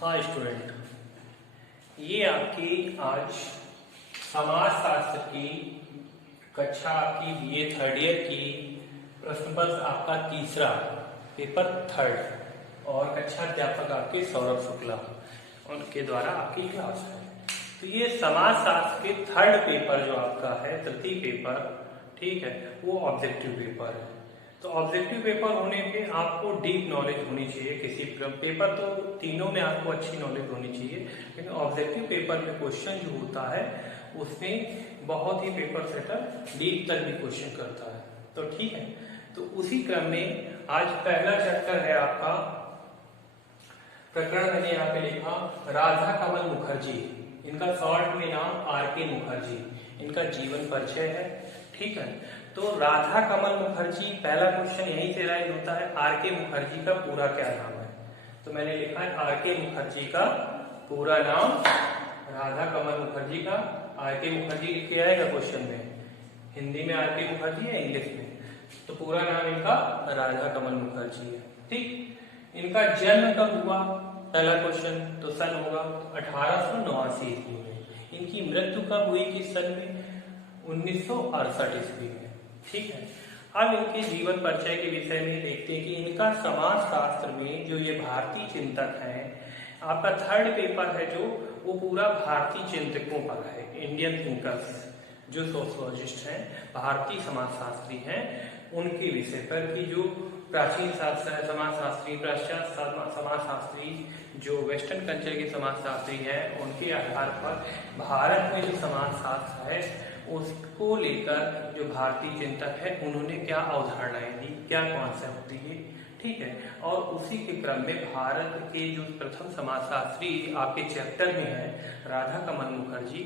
हाँ स्टूडेंट, ये आपकी आज समाजशास्त्र की कक्षा आपकी बीए थर्ड ईयर की प्रश्न पत्र आपका तीसरा पेपर थर्ड और कक्षा अध्यापक आपके सौरभ शुक्ला उनके द्वारा आपकी क्लास है। तो ये समाजशास्त्र के थर्ड पेपर जो आपका है तृतीय पेपर, ठीक है, वो ऑब्जेक्टिव पेपर है। तो ऑब्जेक्टिव पेपर होने पे आपको डीप नॉलेज होनी चाहिए। किसी पेपर तो तीनों में आपको अच्छी नॉलेज होनी चाहिए, लेकिन ऑब्जेक्टिव पेपर में क्वेश्चन जो होता है उसमें बहुत ही पेपर सेटर डीप तक भी क्वेश्चन करता है। तो ठीक है, तो उसी क्रम में आज पहला चैप्टर है आपका प्रकरण मैंने यहाँ पे लिखा राधा कमल मुखर्जी। इनका शॉर्ट में नाम आर.के. मुखर्जी, इनका जीवन परिचय है। ठीक है, तो राधा कमल मुखर्जी, पहला क्वेश्चन यहीं से राइज होता है आर.के. मुखर्जी का पूरा क्या नाम है। तो मैंने लिखा है आर.के. मुखर्जी का पूरा नाम, राधा कमल मुखर्जी का आर.के. मुखर्जी लिख के आएगा क्वेश्चन में, हिंदी में आर.के. मुखर्जी है, इंग्लिश में, तो पूरा नाम इनका राधा कमल मुखर्जी है। ठीक, इनका जन्म कब हुआ, पहला क्वेश्चन, तो सन होगा 1889 ईस्वी में। इनकी मृत्यु कब हुई, किस सन में, 1968 ईस्वी में। ठीक है, अब इनके जीवन परिचय के विषय में देखते हैं कि इनका समाजशास्त्र में जो ये भारतीय चिंतक हैं, आपका थर्ड पेपर है जो वो पूरा भारतीय चिंतकों पर है, इंडियन थिंकर्स जो सोशियोलॉजिस्ट हैं, भारतीय समाजशास्त्री हैं, उनके विषय पर कि जो प्राचीन समाजशास्त्री, पाश्चात्य समाजशास्त्री, जो वेस्टर्न कल्चर के समाजशास्त्री हैं, उनके आधार पर भारत में जो समाजशास्त्र है उसको लेकर जो भारतीय चिंतक है उन्होंने क्या अवधारणाएं दी, क्या कॉन्सेप्ट दिए। ठीक है, और उसी के क्रम में भारत के जो प्रथम समाजशास्त्री आपके चैप्टर में है राधा कमल मुखर्जी,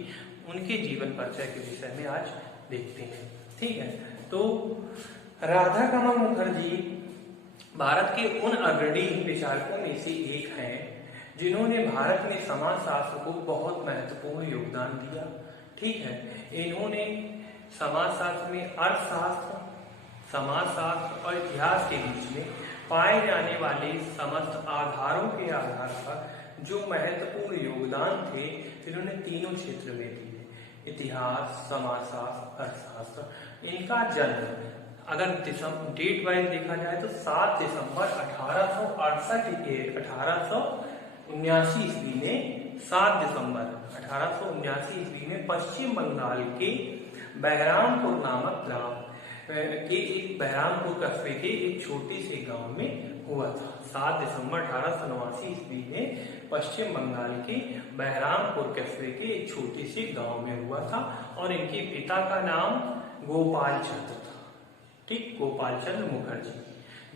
उनके जीवन परिचय के विषय में आज देखते हैं। ठीक है, तो राधा कमल मुखर्जी भारत के उन अग्रणी विचारकों में से एक हैं जिन्होंने भारत में समाजशास्त्र को बहुत महत्वपूर्ण योगदान दिया। ठीक है, इन्होंने समाजशास्त्र में अर्थशास्त्र, समाजशास्त्र और इतिहास के बीच में पाए जाने वाले समस्त आधारों के आधार पर जो महत्वपूर्ण योगदान थे इन्होंने तीनों क्षेत्र में दिए, इतिहास, समाजशास्त्र, अर्थशास्त्र। इनका जन्म अगर डेट वाइज देखा जाए तो 7 दिसंबर 1879 ईस्वी में, 7 दिसंबर 1879 ईस्वी में पश्चिम बंगाल के बहरामपुर नामक ग्राम के एक बहरामपुर कस्बे के एक छोटे से गांव में हुआ था। 7 दिसंबर 1879 ईस्वी में पश्चिम बंगाल के बहरामपुर कस्बे के एक छोटे से गांव में हुआ था और इनके पिता का नाम गोपाल चंद्र था। ठीक, गोपाल चंद्र मुखर्जी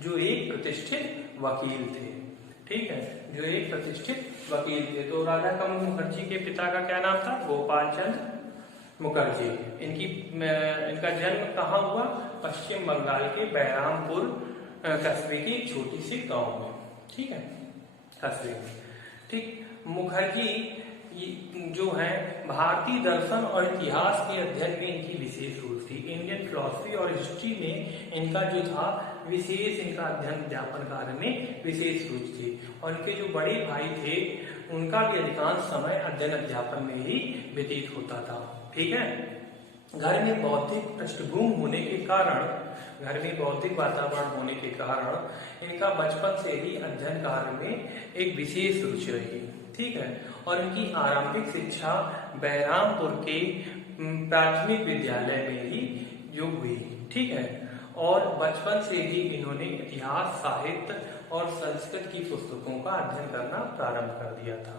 जो एक प्रतिष्ठित वकील थे। ठीक है, जो एक प्रतिष्ठित वकील थे। तो राधा कमल मुखर्जी के पिता का क्या नाम था, गोपाल चंद्र मुखर्जी। इनका जन्म कहाँ हुआ, पश्चिम बंगाल के बहरामपुर कस्बे की एक छोटी सी गांव में। ठीक है, कस्बे में। ठीक, मुखर्जी जो है भारतीय दर्शन और इतिहास के अध्ययन में इनकी विशेष रुचि थी। इंडियन फिलॉसफी और हिस्ट्री में इनका जो था विशेष, इनका अध्ययन अध्यापन कार्य में विशेष रुचि थी। और इनके जो बड़े भाई थे उनका भी अधिकांश समय अध्ययन अध्यापन में ही व्यतीत होता था। ठीक है, घर में बौद्धिक पृष्ठभूमि होने के कारण, घर में बौद्धिक वातावरण होने के कारण इनका बचपन से ही अध्ययन कार्य में एक विशेष रुचि रही। ठीक है, और इनकी आरंभिक शिक्षा बहरामपुर के प्राथमिक विद्यालय में ही जो हुई। ठीक है, और बचपन से ही इन्होंने इतिहास, साहित्य और संस्कृत की पुस्तकों का अध्ययन करना प्रारंभ कर दिया था।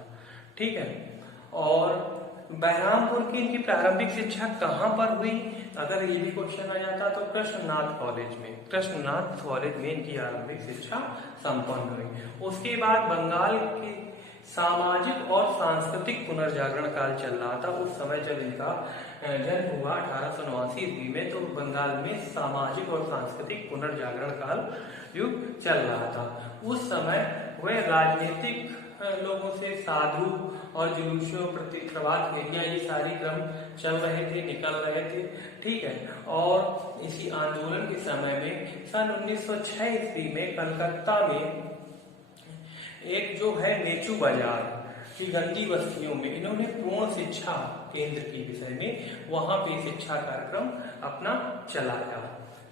ठीक है, और बहरामपुर की इनकी प्रारंभिक शिक्षा कहाँ पर हुई, अगर ये भी क्वेश्चन आ जाता तो कृष्णनाथ कॉलेज में, कृष्णनाथ कॉलेज में इनकी आरंभिक शिक्षा संपन्न हुई। उसके बाद बंगाल के सामाजिक और सांस्कृतिक पुनर्जागरण काल चल रहा था। उस समय जब इनका जन्म हुआ 1889 ईस्वी में, तो बंगाल में सामाजिक और सांस्कृतिक पुनर्जागरण काल युग चल रहा था। उस समय वह राजनीतिक लोगों से साधु और जुलूसों, प्रभात फेरियां, ये सारी क्रम चल रहे थे, निकल रहे थे। ठीक है, और इसी आंदोलन के समय में सन 1906 ईस्वी में कलकत्ता में एक जो है नेचू बाजार की गंदी बस्तियों में इन्होंने पूर्ण शिक्षा केंद्र के विषय में वहां पे शिक्षा कार्यक्रम अपना चलाया।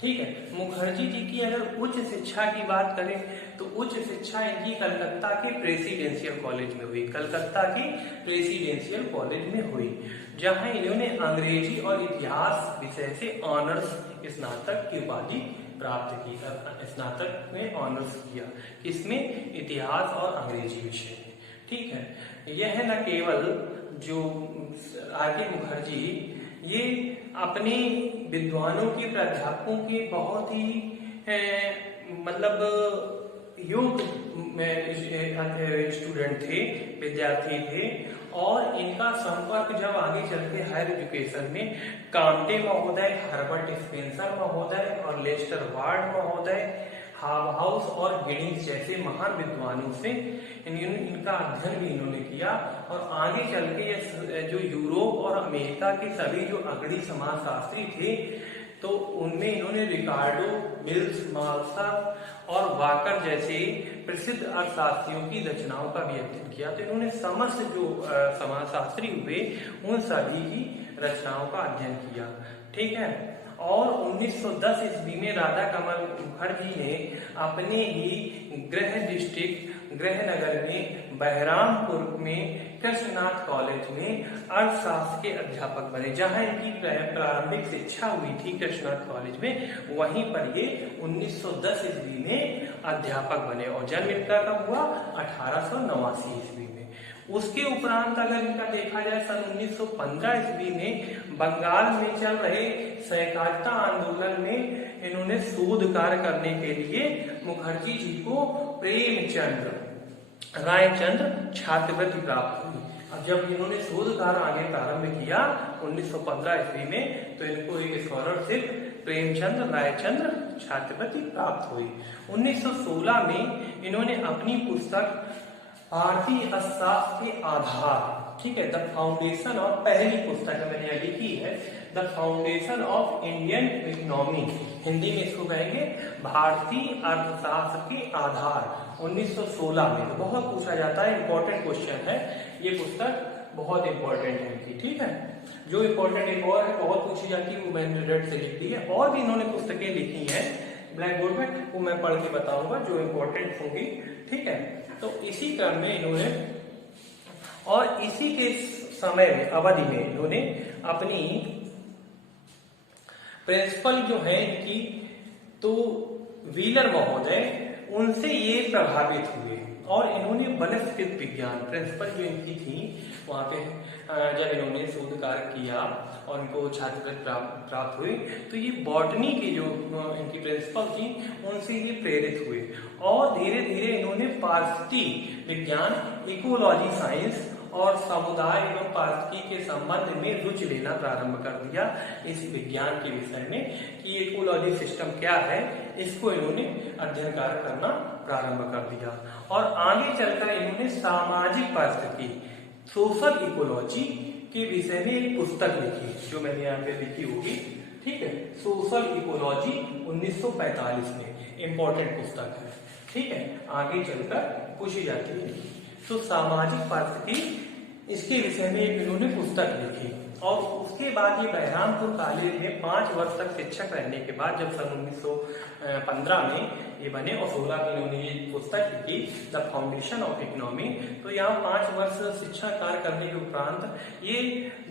ठीक है, मुखर्जी जी की अगर उच्च शिक्षा की बात करें तो उच्च शिक्षा इनकी कलकत्ता के प्रेसिडेंशियल कॉलेज में हुई, कलकत्ता के प्रेसिडेंशियल कॉलेज में हुई, जहां इन्होंने अंग्रेजी और इतिहास विषय से ऑनर्स स्नातक की उपाधि प्राप्त की। स्नातक में ऑनर्स किया, किसमें? इतिहास और अंग्रेजी विषय में। ठीक है, यह न केवल जो आर.के. मुखर्जी ये अपने विद्वानों के प्राध्यापकों के बहुत ही मतलब योग्य स्टूडेंट थे, विद्यार्थी थे, और इनका संपर्क जब आगे चलते हायर एजुकेशन में कांटे महोदय, हर्बर्ट स्पेंसर महोदय और लेस्टर वार्ड महोदय, हाउस और गिडिंग्स जैसे महान विद्वानों से इनका अध्ययन भी इन्होंने किया। और आगे चल के ये जो यूरोप और अमेरिका के सभी जो अग्रणी समाजशास्त्री थे तो उनमें इन्होंने रिकार्डो, मिल्स, मार्सा और वाकर जैसे प्रसिद्ध अर्थशास्त्रियों की रचनाओं का भी अध्ययन किया। तो इन्होंने समस्त जो समाजशास्त्री हुए उन सभी की रचनाओं का अध्ययन किया। ठीक है, और 1910 ईस्वी में राधा कमल मुखर्जी ने अपने ही गृह डिस्ट्रिक्ट गृहनगर में बहरामपुर में कृष्णनाथ कॉलेज में अर्थशास्त्र के अध्यापक बने, जहां इनकी प्रारंभिक शिक्षा हुई थी कृष्णनाथ कॉलेज में। वहीं पर ये 1910 ईस्वी में अध्यापक बने और जन्म इनका कब हुआ? 1889 ईस्वी में। उसके उपरांत अगर इनका देखा जाए सन 1915 ईस्वी में बंगाल में चल रहे सहकारिता आंदोलन में इन्होंने शोध कार्य करने के लिए मुखर्जी जी को प्रेमचंद्र रायचंद्र छात्रवृत्ति प्राप्त हुई। अब जब इन्होंने शोध कार्य आगे प्रारंभ किया 1915 ईस्वी में तो इनको एक स्कॉलरशिप प्रेमचंद्र रायचंद्र छात्रवृत्ति प्राप्त हुई। 1916 में इन्होंने अपनी पुस्तक भारतीय अर्थशास्त्र के आधार, ठीक है, द फाउंडेशन ऑफ, पहली पुस्तक मैंने अभी की है, the foundation of Indian economy, Hindi में इसको कहेंगे भारतीय अर्थशास्त्र के आधार, 1916 में। तो बहुत पूछा जाता है, इंपॉर्टेंट क्वेश्चन है, ये पुस्तक बहुत इंपॉर्टेंट है इनकी। ठीक है, जो इंपॉर्टेंट एक और है बहुत पूछी जाती है वो मैंने रेड से लिख दी है, और भी इन्होंने पुस्तकें लिखी हैं ब्लैक बोर्ड में, वो मैं पढ़ के बताऊंगा जो इंपॉर्टेंट होगी। ठीक है, तो इसी क्रम में इन्होंने और इसी के समय में अवधि में इन्होंने अपनी प्रिंसिपल जो है इनकी तो व्हीलर महोदय, उनसे ये प्रभावित हुए और इन्होंने वनस्पति विज्ञान, प्रिंसिपल जो इनकी थी वहां पे जब इन्होंने शोध कार्य किया और इनको छात्रवृत्ति प्राप्त हुई तो ये बॉटनी की जो इनकी प्रिंसिपल थी उनसे ये प्रेरित हुए और धीरे धीरे इन्होंने पारिस्थितिकी विज्ञान, इकोलॉजी साइंस और समुदाय एवं पारिस्थितिकी के संबंध में रुचि लेना प्रारंभ कर दिया इस विज्ञान के विषय में कि इकोलॉजी सिस्टम क्या है, इसको इन्होंने अध्ययन कार्य करना प्रारंभ कर दिया। और आगे चलकर इन्होंने सामाजिक पारिस्थितिकी, सोशल इकोलॉजी के विषय में एक पुस्तक लिखी जो मैंने यहाँ पे लिखी होगी। ठीक है, सोशल इकोलॉजी 1945 में, इंपॉर्टेंट पुस्तक है। ठीक है, आगे चलकर पूछी जाती है। तो सामाजिक पारिस्थितिकी, इसके विषय में एक इन्होंने पुस्तक लिखी और उसके बाद ये बहरामपुर कॉलेज में 5 वर्ष तक शिक्षक रहने के बाद जब सन 1915 में ये बने और 16 में इन्होंने ये पुस्तक लिखी द फाउंडेशन ऑफ इकोनॉमी। तो यहाँ 5 वर्ष शिक्षा कार्य करने के उपरांत ये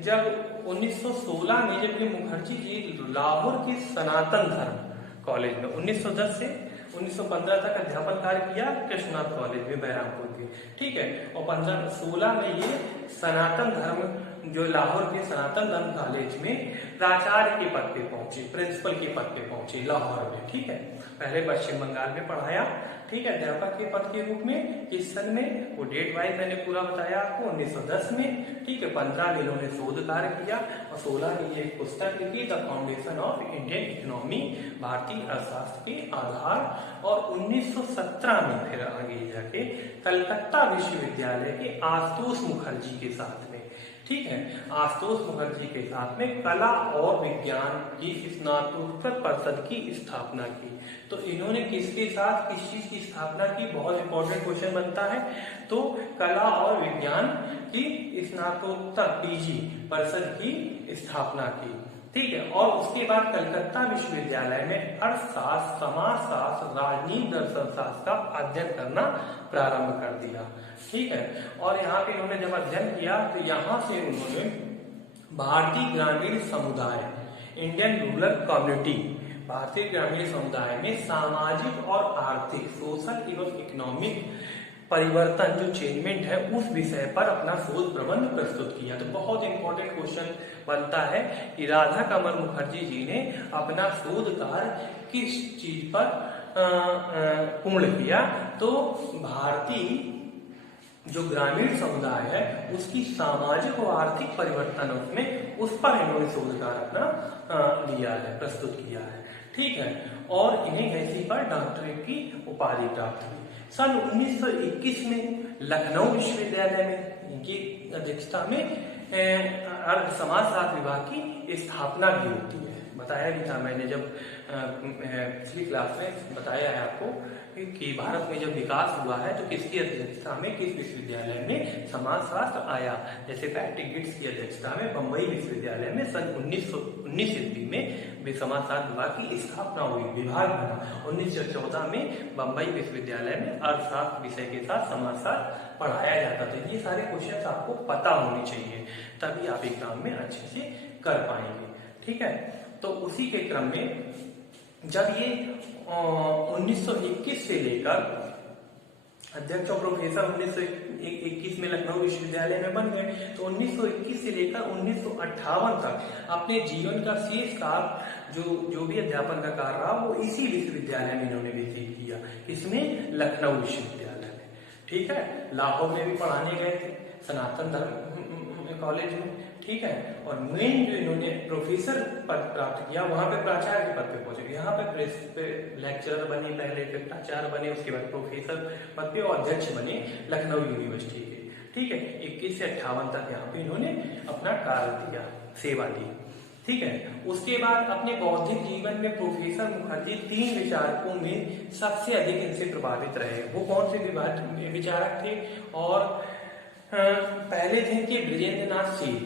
जब 1916 में जब ये मुखर्जी जी लाहौर के सनातन धर्म कॉलेज में 1910 से 1915 तक अध्यापन कार्य किया कृष्णनाथ कॉलेज में बहरामपुर के। ठीक है, और 1516 में ये सनातन धर्म जो लाहौर के सनातन धर्म कॉलेज में प्राचार्य के पद पे पहुंचे, प्रिंसिपल के पद पे पहुंचे लाहौर में। ठीक है, पहले पश्चिम बंगाल में पढ़ाया। ठीक है, अध्यापक के पद के रूप में किस सन में, वो डेट वाइज मैंने पूरा बताया आपको, 1910 में। ठीक है, 15 में इन्होंने शोध कार्य किया और 16 में ये पुस्तक लिखी the foundation of Indian economy, भारतीय अर्थशास्त्र के आधार। और 1917 में फिर आगे जाके कलकत्ता विश्वविद्यालय के आशुतोष मुखर्जी के साथ में ठीक है। आशुतोष मुखर्जी के साथ में कला और विज्ञान की स्नातकोत्तर परिषद की स्थापना की। तो इन्होंने किसके साथ किस चीज की स्थापना की, बहुत इंपॉर्टेंट क्वेश्चन बनता है। तो कला और विज्ञान की स्नातकोत्तर पीजी परिषद की स्थापना की, ठीक है। और उसके बाद कलकत्ता विश्वविद्यालय में अर्थशास्त्र, समाजशास्त्र, राजनीति दर्शन शास्त्र का अध्ययन करना प्रारंभ कर दिया, ठीक है। और यहाँ पे इन्होंने जब अध्ययन किया तो यहाँ से उन्होंने भारतीय ग्रामीण समुदाय, इंडियन रूरल कम्युनिटी, भारतीय ग्रामीण समुदाय में सामाजिक और आर्थिक, सोशल एवं इकोनॉमिक परिवर्तन जो चेंजमेंट है उस विषय पर अपना शोध प्रबंध प्रस्तुत किया। तो बहुत इंपॉर्टेंट क्वेश्चन बनता है कि राधा कमल मुखर्जी जी ने अपना शोध कार्य किस चीज पर पूर्ण किया। तो भारतीय जो ग्रामीण समुदाय है उसकी सामाजिक और आर्थिक परिवर्तन उसमें, उस पर इन्होंने शोध कार्य अपना लिया है, प्रस्तुत किया है, ठीक है। और इन्हें इसी पर डॉक्टरेट की उपाधि प्राप्त हुई। सन 1921 में लखनऊ विश्वविद्यालय में इनकी अध्यक्षता में अर्ध समाजशास्त्र विभाग की स्थापना भी होती है। बताया भी था मैंने जब पिछली क्लास में बताया है आपको कि भारत में जब विकास हुआ है तो किसकी अध्यक्षता में, किस विश्वविद्यालय में समाजशास्त्र आया। जैसे पैट्रिक गिट्स की अध्यक्षता में बम्बई विश्वविद्यालय में सन 1919 ईस्वी में समाजशास्त्र विभाग की स्थापना हुई, विभाग बना। 1914 में बम्बई विश्वविद्यालय में अर्थशास्त्र विषय के साथ समाजशास्त्र पढ़ाया जाता था। ये सारे क्वेश्चन आपको पता होने चाहिए, तभी आप एग्जाम में अच्छे से कर पाएंगे, ठीक है। तो उसी के क्रम में जब ये 1921 से लेकर अध्यक्ष और प्रोफेसर 1921 में लखनऊ विश्वविद्यालय में बन गए, तो 1921 से लेकर 1958 तक अपने जीवन का शेष काल जो भी अध्यापन का कार्य रहा वो इसी विश्वविद्यालय में इन्होंने व्यतीत किया। इसमें लखनऊ विश्वविद्यालय में, ठीक है। लाहौर में भी पढ़ाने गए थे, सनातन धर्म कॉलेज में, ठीक है। और मेन जो इन्होंने प्रोफेसर पद प्राप्त किया वहां पे प्राचार्य के पद पे पहुंचे। यहाँ पे लेक्चरर बने पहले, फिर प्राचार्य बने, उसके बाद प्रोफेसर पद पे और अध्यक्ष बने लखनऊ यूनिवर्सिटी के, ठीक है। 21 से 58 तक यहाँ पे इन्होंने अपना कार्य दिया, सेवा दी, ठीक है। उसके बाद अपने बौद्धिक जीवन में प्रोफेसर मुखर्जी 3 विचारकों में सबसे अधिक इनसे प्रभावित रहे। वो कौन से विचारक थे? और पहले थे कि ब्रिजेंद्र नाथ सिंह,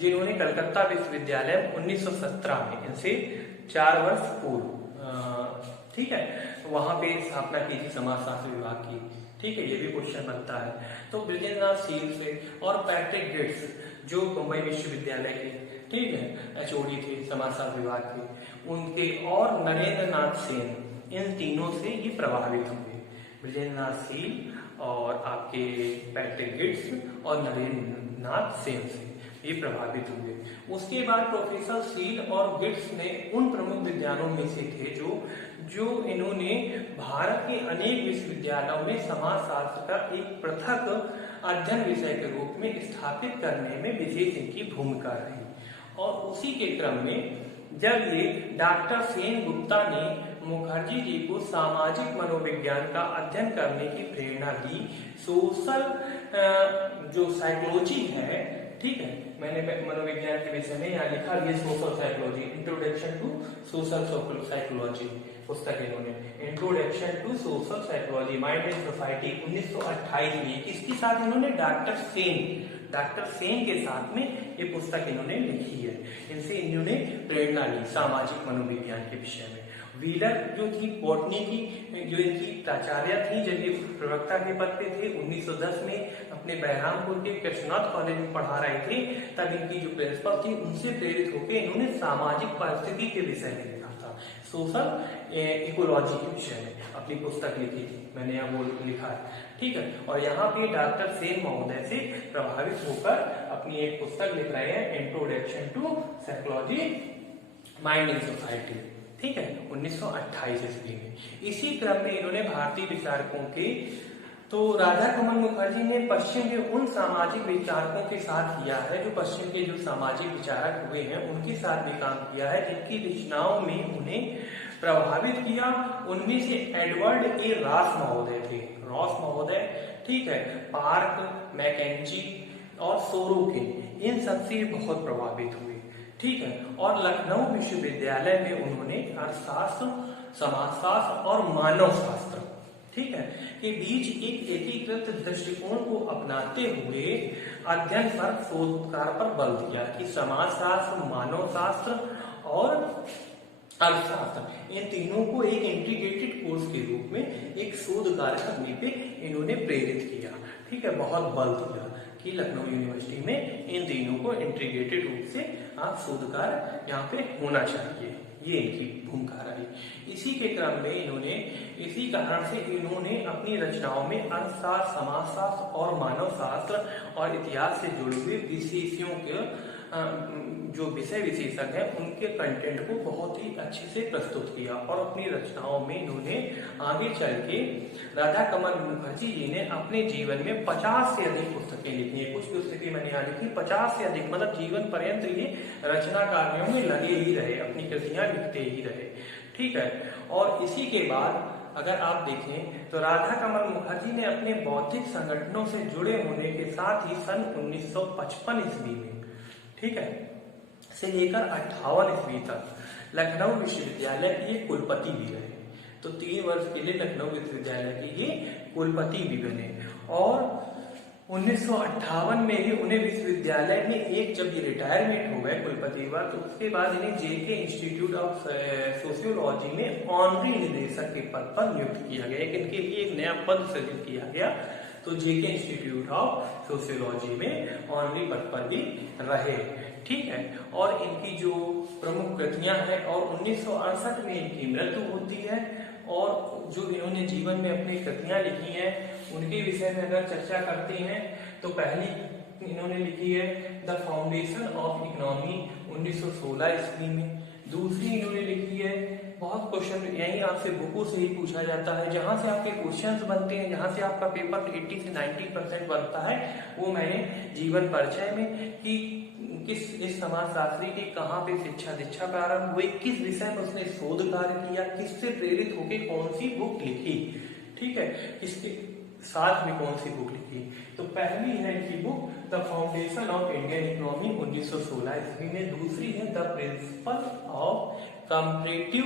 जिन्होंने कलकत्ता विश्वविद्यालय 1917 में, इनसे 4 वर्ष पूर्व, ठीक है, वहां पे स्थापना की थी समाजशास्त्र विभाग की, ठीक है। ये भी क्वेश्चन बनता है। तो ब्रिजेंद्र नाथ सिंह से और पैट्रिक गिट्स जो बम्बई विश्वविद्यालय के, ठीक है, एचओडी थे समाजशास्त्र विभाग के, उनके और नरेंद्र नाथ सेन, इन तीनों से ये प्रभावित हुए। ब्रिजेंद्र नाथ सिंह और आपके पैट्रिक गिट्स और नरेंद्र नाथ सेन से ये प्रभावित हुए। उसके बाद प्रोफेसर सील और गिट्स ने उन प्रमुख विद्वानों में से थे जो इन्होंने भारत के अनेक विश्वविद्यालयों में समाजशास्त्र का एक पृथक अध्ययन विषय के रूप में स्थापित करने में विशेष इनकी भूमिका रही। और उसी के क्रम में जब ये डॉक्टर सेन गुप्ता ने मुखर्जी जी को सामाजिक मनोविज्ञान का अध्ययन करने की प्रेरणा दी, सोशल जो साइकोलॉजी है, ठीक है, मैंने मनोविज्ञान के विषय में यहाँ लिखा ये social psychology, introduction to social psychology पुस्तक इन्होंने, introduction to social psychology mind and society 1928 में, किसके साथ इन्होंने? डॉक्टर सेन के साथ में ये पुस्तक इन्होंने लिखी है। इनसे इन्होंने प्रेरणा ली सामाजिक मनोविज्ञान के विषय में। व्हीलर जो थी बॉटनी की, जो इनकी प्राचार्य थी जब ये प्रवक्ता के पद पे थे, 1910 में अपने बहरामपुर के कृष्णनाथ कॉलेज में पढ़ा रहे थे, तब इनकी जो प्रिंसिपल थी उनसे प्रेरित होकर इन्होंने सामाजिक परिस्थिति के विषय में लिखा था, सोशल इकोलॉजी के विषय में अपनी पुस्तक लिखी थी, मैंने यहाँ वो लिखा है, ठीक है। और यहाँ पे डॉक्टर सेन महोदय से प्रभावित होकर अपनी एक पुस्तक लिख रहे हैं, introduction to psychology mind and society, ठीक है, 1928 ईस्वी में। इसी क्रम में इन्होंने भारतीय विचारकों के, तो राधा कमल मुखर्जी ने पश्चिम के उन सामाजिक विचारकों के साथ किया है, जो पश्चिम के जो सामाजिक विचारक हुए हैं उनके साथ भी काम किया है, जिनकी रचनाओं में उन्हें प्रभावित किया। उनमें से एडवर्ड ए रॉस महोदय थे, ठीक है, पार्क, मैकेंजी और सोरोकिन, इन सब से बहुत प्रभावित हुए। ठीक है, और लखनऊ विश्वविद्यालय में उन्होंने अर्थशास्त्र, समाजशास्त्र और मानव शास्त्र, ठीक है, के बीच एक एकीकृत दृष्टिकोण को अपनाते हुए अध्ययन पर शोध कार्य पर बल दिया कि समाजशास्त्र, मानव शास्त्र और अर्थशास्त्र इन तीनों को एक इंटीग्रेटेड कोर्स के रूप में एक शोध कार्य करने पे इन्होंने प्रेरित किया। ठीक है, बहुत बल दिया कि लखनऊ यूनिवर्सिटी में इन तीनों को इंटीग्रेटेड रूप से आप शोध कार्य यहाँ पे होना चाहिए, ये इनकी भूमिका रही। इसी के क्रम में इन्होंने, इसी कारण से इन्होंने अपनी रचनाओं में अर्थशास्त्र, समाजशास्त्र और मानव शास्त्र और इतिहास से जुड़े हुए विशेषों के जो विषय विशेषज्ञ हैं उनके कंटेंट को बहुत ही अच्छे से प्रस्तुत किया और अपनी रचनाओं में इन्होंने आगे चल के राधा कमल मुखर्जी जी ने अपने जीवन में 50 से अधिक पुस्तकें लिखी है। कुछ पुस्तकें मैंने यहाँ लिखी 50 से अधिक, मतलब जीवन पर्यंत ये रचना कार्यों में लगे ही रहे, अपनी कृतियां लिखते ही रहे। ठीक है, और इसी के बाद अगर आप देखें तो राधा कमल मुखर्जी ने अपने बौद्धिक संगठनों से जुड़े होने के साथ ही सन 1955 ईस्वी में, ठीक है, से लेकर 58 ईस्वी तक लखनऊ विश्वविद्यालय के कुलपति भी रहे। तो 3 वर्ष के लिए लखनऊ विश्वविद्यालय के ये कुलपति भी बने और 1958 में ही उन्हें विश्वविद्यालय में एक, जब ये रिटायरमेंट हो गए कुलपति हुआ, तो उसके बाद इन्हें जेके इंस्टीट्यूट ऑफ सोशियोलॉजी में ऑनरी निदेशक के पद पर नियुक्त किया गया। इनके लिए एक नया पद सृजित किया गया, तो जेके इंस्टीट्यूट ऑफ सोशियोलॉजी में ऑनरी पद पर भी रहे। ठीक है, और इनकी जो प्रमुख कृतियां हैं, और 1968 में इनकी मृत्यु होती है। और जो इन्होंने जीवन में अपनी कृतियां लिखी हैं उनके विषय में अगर चर्चा करते हैं तो पहली इन्होंने लिखी है द फाउंडेशन ऑफ इकोनॉमी 1916 ईस्वी में। दूसरी इन्होंने लिखी है, बहुत क्वेश्चन यही आपसे बुकों से ही पूछा जाता है, जहां से आपके क्वेश्चंस बनते हैं, जहां से आपका पेपर 80 से 90% बनता है, वो मैंने जीवन परिचय में कि किस इस समाजशास्त्री की कहाँ पे शिक्षा दीक्षा प्रारंभ हुई, किस विषय में उसने शोध कार्य किया, किससे प्रेरित होकर कौन सी बुक लिखी, ठीक है, इसके साथ में कौन सी बुक लिखी। तो पहली है इनकी book the foundation of Indian economy 1916 ईस्वी में। दूसरी है the principle of comparative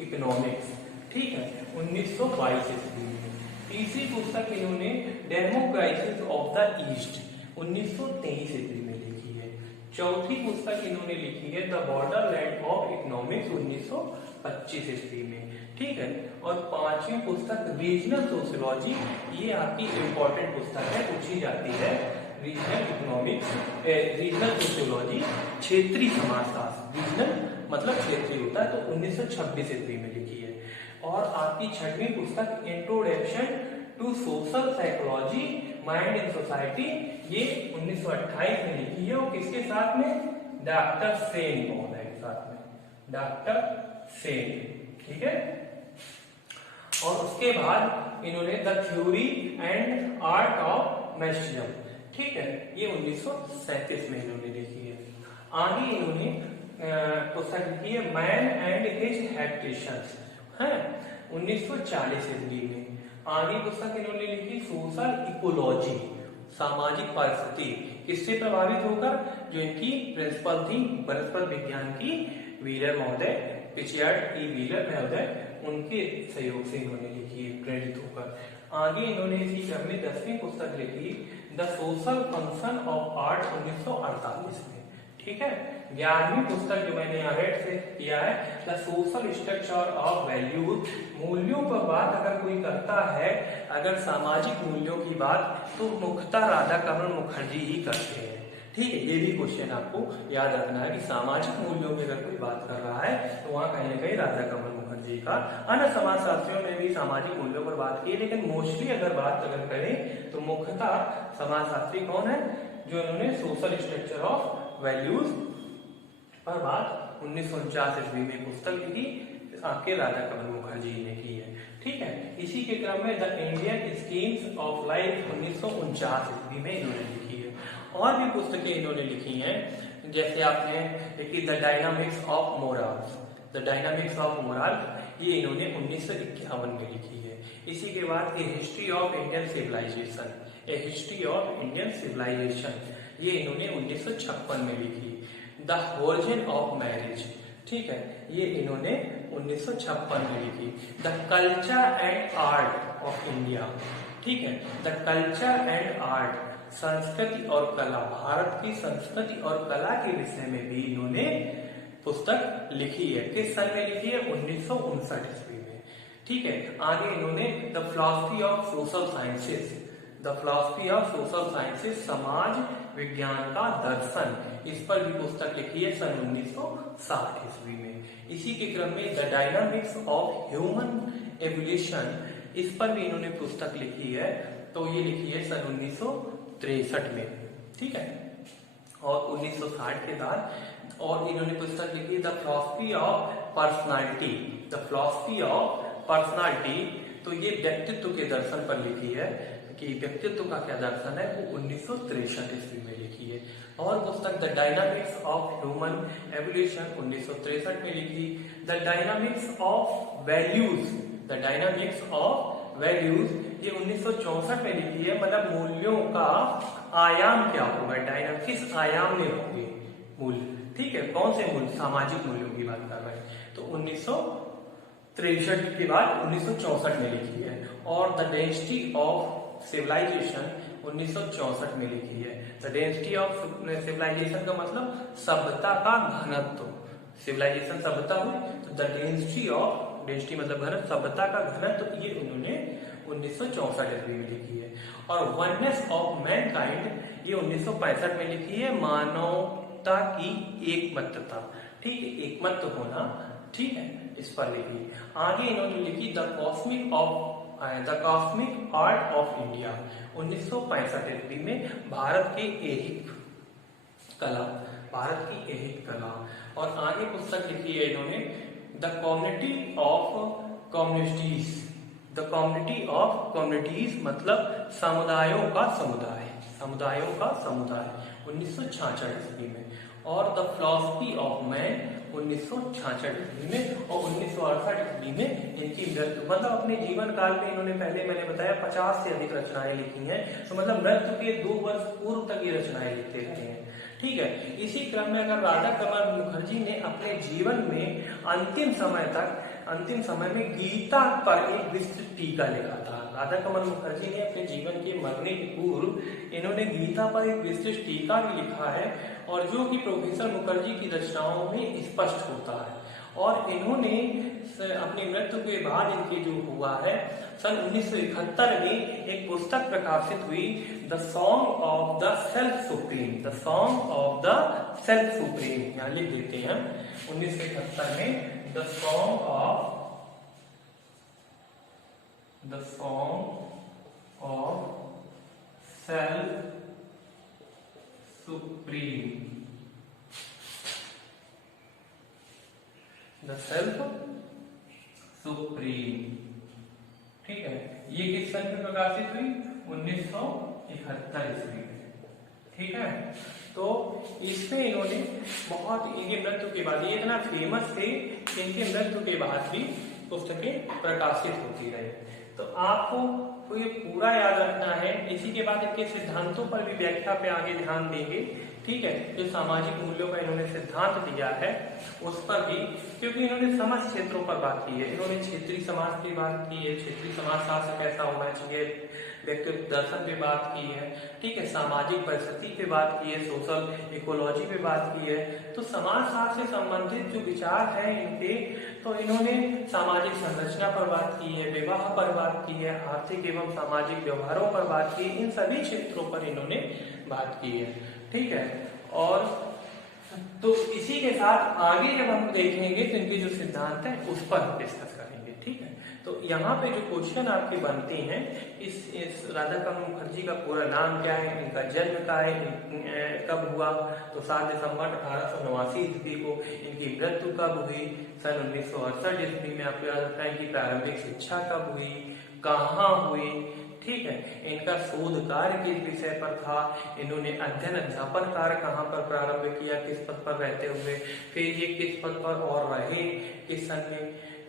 economics, ठीक है, 1922 ईस्वी में। तीसरी पुस्तक इन्होंने डेमोक्राइसिस ऑफ द ईस्ट 1923 ईस्वी में लिखी है। चौथी पुस्तक इन्होंने लिखी है द बॉर्डरलैंड ऑफ इकोनॉमिक्स 1925 ईस्वी में। ठीक है, और पांचवी पुस्तक रीजनल सोशियोलॉजी, ये आपकी इंपॉर्टेंट पुस्तक है, पूछी जाती है। रीजनल इकोनॉमिक्स, रीजनल सोशियोलॉजी, क्षेत्रीय समाजशास्त्र, रीजनल मतलब क्षेत्रीय होता है, तो 1926 ईस्वी में लिखी है। और आपकी छठवीं पुस्तक introduction to social psychology mind in society, ये 1928 में लिखी है। और किसके साथ में? डॉक्टर सेन महोदय के साथ में, डॉक्टर सेन, ठीक है। और उसके बाद इन्होंने the theory and art of mysticism, ठीक है, ये 1937 में इन्होंने लिखी है। आगे इन्होंने पुस्तक लिखी है मैन एंड हिज हैबिटेशंस, है 1940 ईस्वी में। आगे पुस्तक इन्होंने लिखी सोशल इकोलॉजी, सामाजिक परिस्थिति, किससे प्रभावित होकर? जो इनकी प्रिंसिपल थी वनस्पति विज्ञान की व्हीलर महोदय, रिचर्ड ई व्हीलर महोदय, उनके सहयोग से इन्होंने लिखी है, प्रेरित होकर। आगे इन्होंने इसी क्रम में 10वीं पुस्तक लिखी the social function of art 1948 में, ठीक है। 11वीं पुस्तक जो मैंने यहाँ रेड से किया है the social structure of values, मूल्यों पर बात अगर कोई करता है, अगर सामाजिक मूल्यों की बात, तो मुख्यतः राधा कमल मुखर्जी ही करते हैं, ठीक है। ये भी क्वेश्चन आपको याद रखना है कि सामाजिक मूल्यों की अगर कोई बात कर रहा है तो वहां कहीं ना कहीं राधा कमल मुखर्जी का। अन्य समाजशास्त्रियों ने भी सामाजिक मूल्यों पर बात की, लेकिन मोस्टली अगर बात करें तो मुख्यतः समाजशास्त्री कौन है? जो इन्होंने सोशल स्ट्रक्चर ऑफ वैल्यूज पर बात 1949 ईस्वी में पुस्तक लिखी, आपके राधा कमल मुखर्जी ने की है, ठीक है। इसी के क्रम में the Indian schemes of life 1949 ईस्वी में इन्होंने लिखी है। और भी पुस्तकें इन्होंने लिखी हैं, जैसे आपने लिखी the dynamics of morals, the dynamics of moral, ये इन्होंने 1951 में लिखी है। इसी के बाद a history of Indian civilisation, a history of Indian civilisation, ये इन्होंने 1956 में लिखी। द ओरिजिन ऑफ मैरिज, ठीक है, ये इन्होंने 1956 में लिखी। The culture and art of India, ठीक है, द कल्चर एंड आर्ट, संस्कृति और कला, भारत की संस्कृति और कला के विषय में भी इन्होंने पुस्तक लिखी है। किस सन में लिखी है? 1959 ईस्वी में, ठीक है। आगे इन्होंने the philosophy of social sciences, the philosophy of social sciences, समाज विज्ञान का दर्शन, इस पर भी पुस्तक लिखी है सन 1960 ईस्वी में। इसी के क्रम में the dynamics of human evolution, इस पर भी इन्होंने पुस्तक लिखी है, तो ये लिखी है सन 1963 में, ठीक है। और 1960 के बाद और इन्होंने पुस्तक लिखी the philosophy of personality, the philosophy of personality, तो ये व्यक्तित्व के दर्शन पर लिखी है कि व्यक्तित्व का क्या दर्शन है, वो 1963 ईस्वी में लिखी है। और पुस्तक the dynamics of human evolution 1963 में लिखी। The dynamics of values, the dynamics of values, ये 1964 में लिखी है। मतलब मूल्यों का आयाम क्या होगा, डायनामिक्स किस आयाम में होंगे मूल्य, ठीक है, कौन से मूल्य, सामाजिक मूल्यों की बात कर रहे हैं, तो 1963 के बाद 1964 में लिखी है। और द डेंसिटी ऑफ सिविलाइजेशन 1964 में लिखी है। द डेंसिटी ऑफ सिविलाइजेशन का मतलब सभ्यता का घनत्व, सिविलाइजेशन सभ्यता हुई, तो द डेंसिटी ऑफ, डेंसिटी मतलब घनत्व, सभ्यता का घनत्व, तो ये उन्होंने 1964 ईस्वी में लिखी है। और वननेस ऑफ मैनकाइंड, ये 1965 में लिखी है, मानवता की एकमतता, ठीक है, एकमत होना, ठीक है, इस पर लिखी। आगे इन्होंने लिखी the cosmic art of India 1965 ईस्वी में, भारत के ऐहिक कला, भारत की ऐहिक कला। और आगे पुस्तक लिखी है इन्होंने the community of communities, the community of communities मतलब समुदायों का समुदाय, समुदायों का समुदाय 1966 ईस्वी में। और द फिलॉसफी ऑफ मैन 1966 ईस्वी में। और 1968 ईस्वी में इनकी मृत्यु, मतलब अपने जीवन काल में इन्होंने, पहले मैंने बताया 50 से अधिक रचनाएं लिखी हैं, तो मतलब मृत्यु के 2 वर्ष पूर्व तक ये रचनाएं लिखते रहे हैं, ठीक है। इसी क्रम में अगर राधा कमल मुखर्जी ने अपने जीवन में अंतिम समय में गीता पर एक विस्तृत टीका लिखा था। राधा कमल मुखर्जी ने अपने जीवन के मरने के पूर्व इन्होंने गीता पर एक विस्तृत टीका भी लिखा है, और जो कि प्रोफेसर मुखर्जी की रचनाओं में स्पष्ट होता है। और इन्होंने अपनी मृत्यु के बाद इनके जो हुआ है, सन 1971 में एक पुस्तक प्रकाशित हुई, the song of the self supreme, the song of the self supreme, यहाँ लिख देते हैं 1971 में, the song of self supreme, the self supreme, ठीक है। ये किस सन में प्रकाशित हुई? 1971 ईस्वी में, ठीक है। तो इसमें इन्होंने बहुत, इनके मृत्यु के बाद, ये इतना फेमस थे, इनके मृत्यु के बाद भी पुस्तकें प्रकाशित होती रही। तो आपको ये पूरा याद रखना है। इसी के बाद इनके सिद्धांतों पर भी व्याख्या पे आगे ध्यान देंगे, ठीक है। जो सामाजिक मूल्यों का इन्होंने सिद्धांत दिया है उस पर भी, क्योंकि इन्होंने समस्त क्षेत्रों पर बात की है। इन्होंने क्षेत्रीय समाज की बात की है, क्षेत्रीय समाज शास्त्र कैसा होना चाहिए, व्यक्तित्व दर्शन पे बात की है, ठीक है, सामाजिक परिस्थिति पे बात की है, सोशल इकोलॉजी पे बात की है। तो समाज शास्त्र से संबंधित जो विचार है इनके, तो इन्होंने सामाजिक संरचना पर बात की है, विवाह पर बात की है, आर्थिक एवं सामाजिक व्यवहारों पर बात की है, इन सभी क्षेत्रों पर इन्होंने बात की है, ठीक है। और तो इसी के साथ आगे जब हम देखेंगे तो इनके जो सिद्धांत है उस पर हम डिस्कस करेंगे, ठीक है। तो यहाँ पे जो क्वेश्चन आपके बनते हैं, इस राधा कमल मुखर्जी का पूरा नाम क्या है, इनका जन्म क्या है, कब हुआ, तो 7 दिसंबर 1889 ईस्वी को। इनकी मृत्यु कब हुई, सन 1968 ईस्वी में। आपको याद रखना है कि प्रारंभिक शिक्षा कब हुई, कहाँ हुई, ठीक है। इनका शोध कार्य किस विषय पर था, इन्होंने अध्ययन अध्यापन कार्य कहाँ पर प्रारंभ किया, किस पद पर रहते हुए, फिर ये किस पद पर और रहे, किस सन में,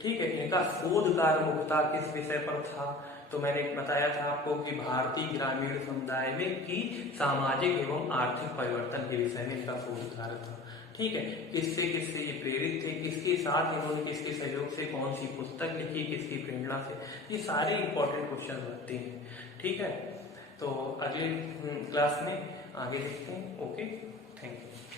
ठीक है। इनका शोध कार्य मुख्यतः किस विषय पर था, तो मैंने बताया था आपको कि भारतीय ग्रामीण समुदाय में की सामाजिक एवं आर्थिक परिवर्तन के विषय में इसका शोध कार्य था। ठीक है, किससे किससे ये प्रेरित थे, किसके साथ इन्होंने, किसके सहयोग से कौन सी पुस्तक लिखी, किसकी प्रेरणा से, ये सारे इंपॉर्टेंट क्वेश्चन बनते हैं। ठीक है, तो अगले क्लास में आगे देखते हैं। Okay, thank you.